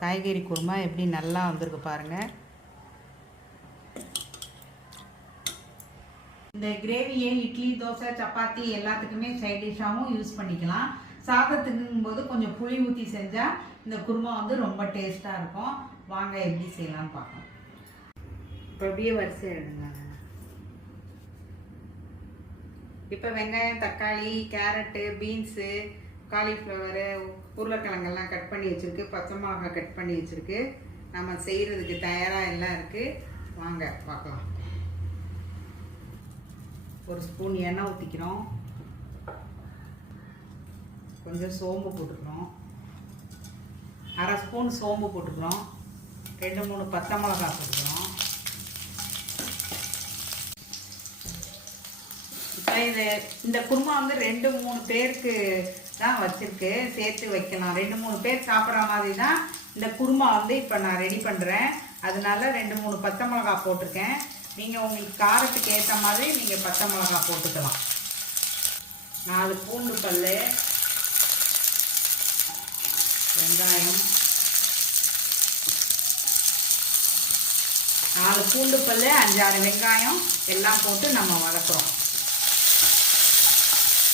காய்கறி குருமா எப்படி நல்லா வந்திருக்கு பாருங்கள். இந்த கிரேவியை இட்லி, தோசை, சப்பாத்தி எல்லாத்துக்குமே சைட் டிஷ்ஷாகவும் யூஸ் பண்ணிக்கலாம். சாதத்துக்குங்கும் போது கொஞ்சம் புளி ஊற்றி செஞ்சால் இந்த குருமா வந்து ரொம்ப டேஸ்ட்டாக இருக்கும். வாங்க எப்படி செய்யலாம்னு பார்க்கலாம். இப்போ அப்படியே வரிசை எடுங்க. இப்போ வெங்காயம், தக்காளி, கேரட்டு, பீன்ஸு, காலிஃப்ளவரு, உருளைக்கிழங்கெல்லாம் கட் பண்ணி வச்சுருக்கு. பச்சை மிளகாய் கட் பண்ணி வச்சுருக்கு. நம்ம செய்கிறதுக்கு தயாராக எல்லாம் இருக்குது. வாங்க பார்க்கலாம். ஒரு ஸ்பூன் எண்ணெய் ஊற்றிக்கிறோம். கொஞ்சம் சோம்பு போட்டுக்கிறோம். அரை ஸ்பூன் சோம்பு போட்டுக்கிறோம். 2-3 பச்சை மிளகாய் போட்டுக்கிறோம். இப்போ இந்த குருமா வந்து 2-3 பேருக்கு தான் வச்சுருக்கு. சேர்த்து வைக்கலாம். 2-3 பேர் சாப்பிட்ற மாதிரி தான் இந்த குருமா வந்து இப்போ நான் ரெடி பண்ணுறேன். அதனால 2-3 பச்சை மிளகாய் போட்டிருக்கேன். நீங்கள் உங்களுக்கு காரத்துக்கு ஏற்ற மாதிரி நீங்கள் பச்சை மிளகாய் போட்டுக்கலாம். 4 பூண்டு பல், வெங்காயம், 4 பூண்டு பல், 5-6 வெங்காயம் எல்லாம் போட்டு நம்ம வதக்குறோம்.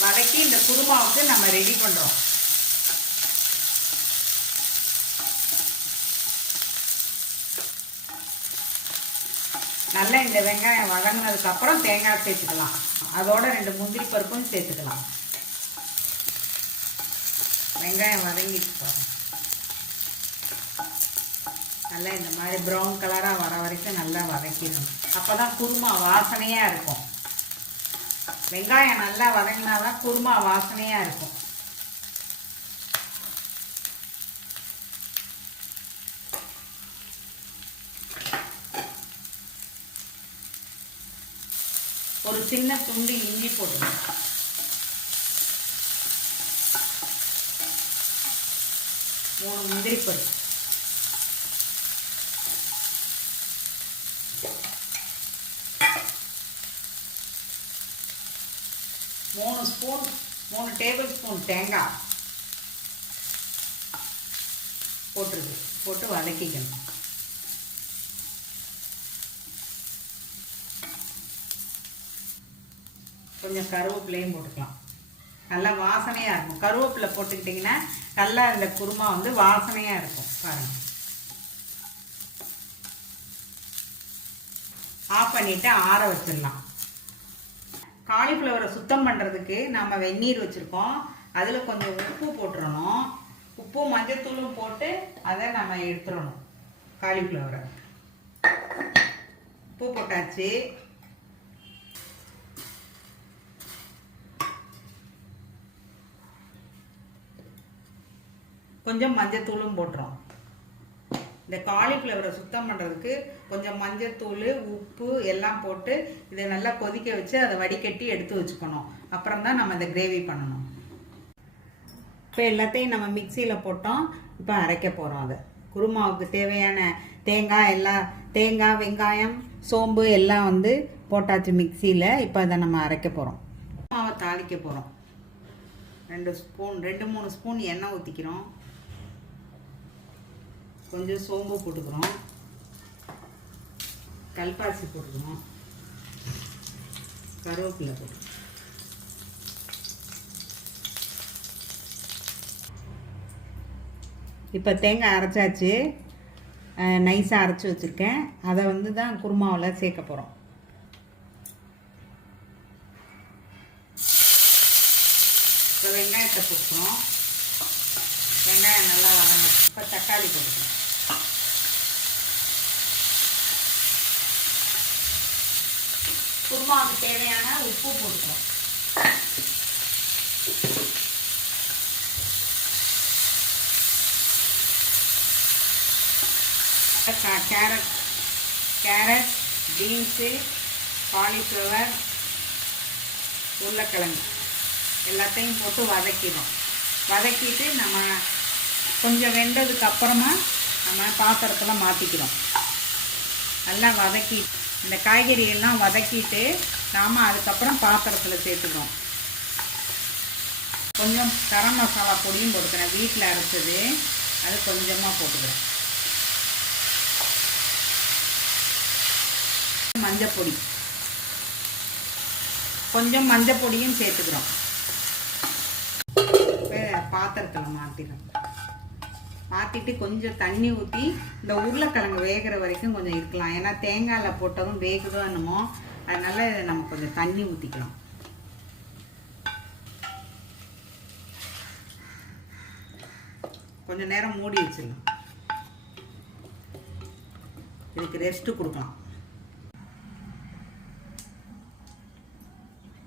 வதக்கி இந்த குருமாவுக்கு நம்ம ரெடி பண்ணுறோம். நல்லா இந்த வெங்காயம் வதங்கினதுக்கப்புறம் தேங்காய் சேர்த்துக்கலாம். அதோட 2 முந்திரி பருப்பும் சேர்த்துக்கலாம். வெங்காயம் வதங்கிட்டு நல்லா இந்த மாதிரி ப்ரௌன் கலராக வர வரைக்கும் நல்லா வதக்கிடணும். அப்போ தான் குருமா வாசனையாக இருக்கும். வெங்காயம் நல்லா வதங்கினாதான் குருமா வாசனையாக இருக்கும். ஒரு சின்ன துண்டு இஞ்சி போட்டுக்கணும். 3 முந்திரி பருப்பு, 3 டேபிள் ஸ்பூன் தேங்காய் போட்டு வதக்கிக்கணும். கொஞ்சம் கருவேப்பிலையும் போட்டுக்கலாம். நல்லா வாசனையாக இருக்கும். கருவேப்பிலை போட்டுக்கிட்டிங்கன்னா நல்லா இந்த குருமா வந்து வாசனையாக இருக்கும். பாருங்கள். ஆஃப் பண்ணிவிட்டு ஆற வச்சிடலாம். காலிஃப்ளவரை சுத்தம் பண்ணுறதுக்கு நம்ம வெந்நீர் வச்சுருக்கோம். அதில் கொஞ்சம் உப்பு போட்டுறணும். உப்பு மஞ்சத்தூளும் போட்டு அதை நம்ம எடுத்துடணும். காலிஃப்ளவரை உப்பு போட்டாச்சு. கொஞ்சம் மஞ்சத்தூளும் போட்டுறோம். இந்த காலிஃப்ளவரை சுத்தம் பண்ணுறதுக்கு கொஞ்சம் மஞ்சத்தூள், உப்பு எல்லாம் போட்டு இதை நல்லா கொதிக்க வச்சு அதை வடிகட்டி எடுத்து வச்சுக்கணும். அப்புறம் தான் நம்ம இந்த கிரேவி பண்ணணும். இப்போ எல்லாத்தையும் நம்ம மிக்சியில் போட்டோம். இப்போ அரைக்க போகிறோம். அதை குருமாவுக்கு தேவையான தேங்காய், வெங்காயம், சோம்பு எல்லாம் வந்து போட்டாச்சு மிக்சியில். இப்போ அதை நம்ம அரைக்க போகிறோம். குருமாவை தாளிக்க போகிறோம். 2-3 ஸ்பூன் எண்ணெய் ஊற்றிக்கிறோம். கொஞ்சம் சோம்பு போட்டுக்கிறோம். கல்பாசி போட்டுக்கிறோம். கருவேப்பிலை போட்டுக்கிறோம். இப்போ தேங்காய் அரைச்சாச்சு. நைஸாக அரைச்சி வச்சுருக்கேன். அதை வந்து தான் குருமாவில் சேர்க்க போகிறோம். இப்போ வெங்காயத்தை போட்டுக்கிறோம். வெங்காயம் நல்லா வதங்கும். இப்போ தக்காளி போட்டுக்கிறோம். குருமாவுக்கு தேவையான உப்பு போட்டுக்கிறோம். கேரட், பீன்ஸு, காலிஃப்ளவர், உருளைக்கிழங்கு எல்லாத்தையும் போட்டு வதக்கிடும். வதக்கிட்டு நம்ம கொஞ்சம் வெந்ததுக்கு அப்புறமா நம்ம பாத்திரத்தில் மாற்றிக்கிறோம். நல்லா வதக்கி இந்த காய்கறியெல்லாம் வதக்கிட்டு நாம் அதுக்கப்புறம் பாத்திரத்தில் சேர்த்துக்கிறோம். கொஞ்சம் கரம் மசாலா பொடியும் போட்டுக்கிறேன். வீட்டில் அரைச்சது அது கொஞ்சமாக போட்டுக்கிறேன். மஞ்சப்பொடி, கொஞ்சம் மஞ்சப்பொடியும் சேர்த்துக்கிறோம். பாத்திரத்தில் மாற்றிட்டு கொஞ்சம் தண்ணி ஊற்றி இந்த உருளைக்கிழங்கு வேகிற வரைக்கும் கொஞ்சம் இருக்கலாம். ஏன்னா தேங்காயில் போட்டதும் வேகுதோ என்னமோ, அதனால நம்ம கொஞ்சம் தண்ணி ஊற்றிக்கலாம். கொஞ்சம் நேரம் மூடி வச்சிடலாம். இதுக்கு ரெஸ்ட்டு கொடுக்கலாம்.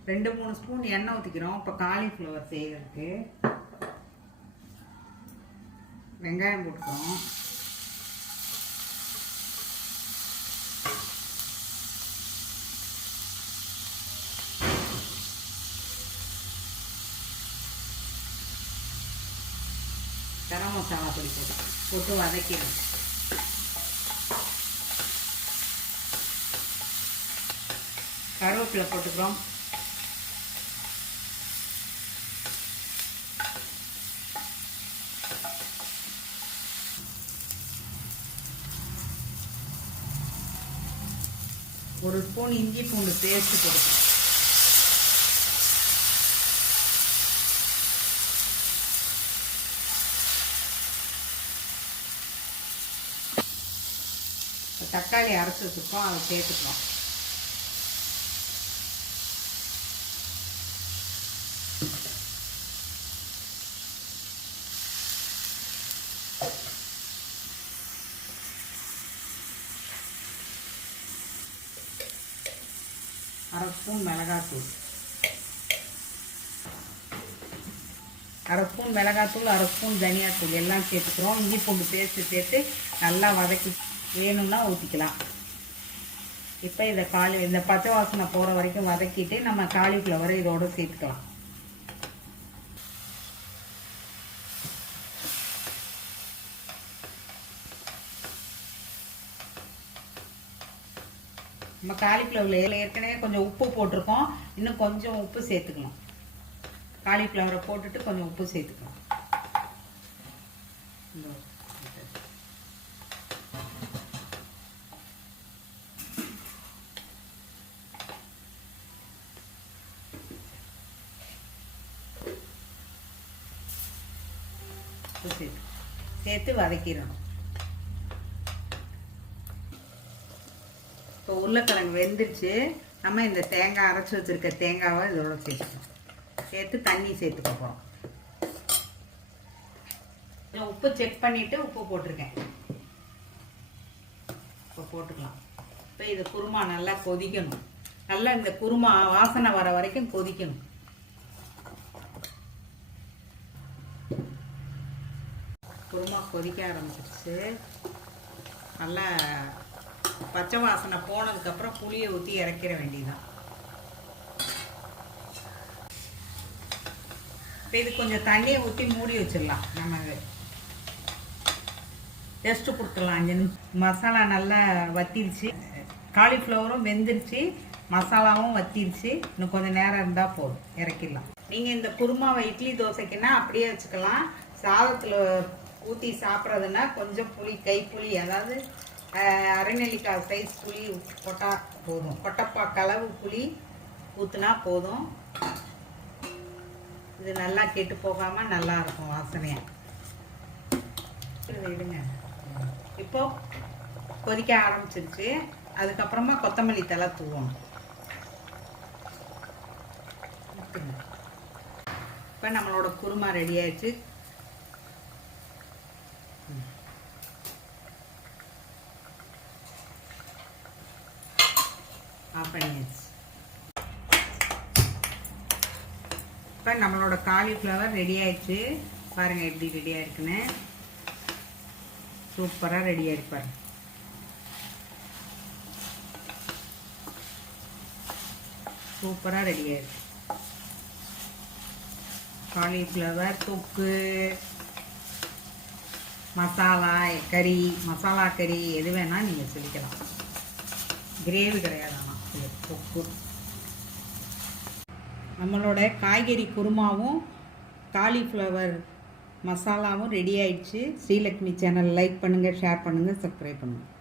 2-3 ஸ்பூன் எண்ணெய் ஊற்றிக்கிறோம். இப்போ காலிஃப்ளவர் செய்கிறதுக்கு வெங்காயம் போட்டுக்கிறோம். கரம் மசாலா பொடி போட்டு வதக்கிடும். கருவேப்பிலை போட்டுக்கிறோம். ஒரு ஸ்பூன் இஞ்சி பூண்டு பேஸ்ட் போட்டுக்கிறோம். தக்காளி அரைச்சி வச்சுருக்கோம், அதை சேர்த்துக்கிறோம். அரை ஸ்பூன் மிளகாத்தூள், அரை ஸ்பூன் தனியாத்தூள் எல்லாம் சேர்த்துக்கிறோம். இஞ்சி பூண்டு பேஸ்ட்டு சேர்த்து நல்லா வதக்கி வேணும்னா ஊற்றிக்கலாம். இப்போ இந்த பச்சை வாசனை போகிற வரைக்கும் வதக்கிட்டு நம்ம காலிஃப்ளவரை இதோடு சேர்த்துக்கலாம். நம்ம காலிஃப்ளவரில் ஏற்கனவே கொஞ்சம் உப்பு போட்டிருக்கோம், இன்னும் கொஞ்சம் உப்பு சேர்த்துக்கலாம். காலிஃப்ளவரை போட்டுட்டு கொஞ்சம் உப்பு சேர்த்துக்கலாம். சேர்த்து வதக்கிடணும். இப்போ உருளைக்கிழங்கு வெந்துடுச்சு. நம்ம இந்த தேங்காய் அரைச்சி வச்சுருக்க தேங்காவை இதோட சேர்த்துக்கணும். சேர்த்து தண்ணி சேர்த்துக்க போகிறோம். கொஞ்சம் உப்பு செக் பண்ணிவிட்டு உப்பு போட்டிருக்கேன். இப்போ போட்டுக்கலாம். இப்போ இது குருமா நல்லா கொதிக்கணும். நல்லா இந்த குருமா வாசனை வர வரைக்கும் கொதிக்கணும். குருமா கொதிக்க ஆரம்பிச்சிருச்சு. நல்லா பச்சை வாசனை போனதுக்கப்புறம் புளியை ஊற்றி இறக்கிற வேண்டியதுதான். இப்போ இது கொஞ்சம் தண்ணியை ஊற்றி மூடி வச்சிடலாம். நம்ம டெஸ்ட்டு கொடுத்துடலாம். 5 நிமிஷம். மசாலா நல்லா வத்திருச்சு, காலிஃப்ளவரும் வெந்துருச்சு, மசாலாவும் வத்திருச்சு. இன்னும் கொஞ்சம் நேரம் இருந்தால் போதும், இறக்கிடலாம். நீங்கள் இந்த குருமாவை இட்லி தோசைக்குன்னா அப்படியே வச்சுக்கலாம். சாதத்தில் ஊற்றி சாப்பிட்றதுன்னா கொஞ்சம் புளி, கைப்புளி, அதாவது அரைநெல்லிக்காய் சைஸ் புளி போட்டால் போதும். கொட்டப்பா கலவு புளி ஊற்றுனா போதும். இது நல்லா கெட்டு போகாமல் நல்லா இருக்கும் வாசனையாக. விடுங்க. இப்போ கொதிக்க ஆரம்பிச்சிருச்சு. அதுக்கப்புறமா கொத்தமல்லி தழை தூவணும். இப்போ நம்மளோட குருமா ரெடி ஆயிடுச்சு. ஆஃப் பண்ணியாச்சு. இப்போ நம்மளோட காலிஃப்ளவர் ரெடி ஆயிடுச்சு. பாருங்கள் எப்படி ரெடியாக இருக்குன்னு. சூப்பராக ரெடி ஆகிருப்பாரு. சூப்பராக ரெடி ஆயிடுச்சு. காலிஃப்ளவர் தொக்கு, மசாலா கறி எது வேணால் நீங்கள் சொல்லிக்கலாம். கிரேவி கிடையாது, ஆனால் இது தொக்கு. நம்மளோட காய்கறி குருமாவும் காலிஃப்ளவர் மசாலாவும் ரெடி ஆயிடுச்சு. ஸ்ரீலக்ஷ்மி சேனல் லைக் பண்ணுங்கள், ஷேர் பண்ணுங்கள், சப்ஸ்கிரைப் பண்ணுங்கள்.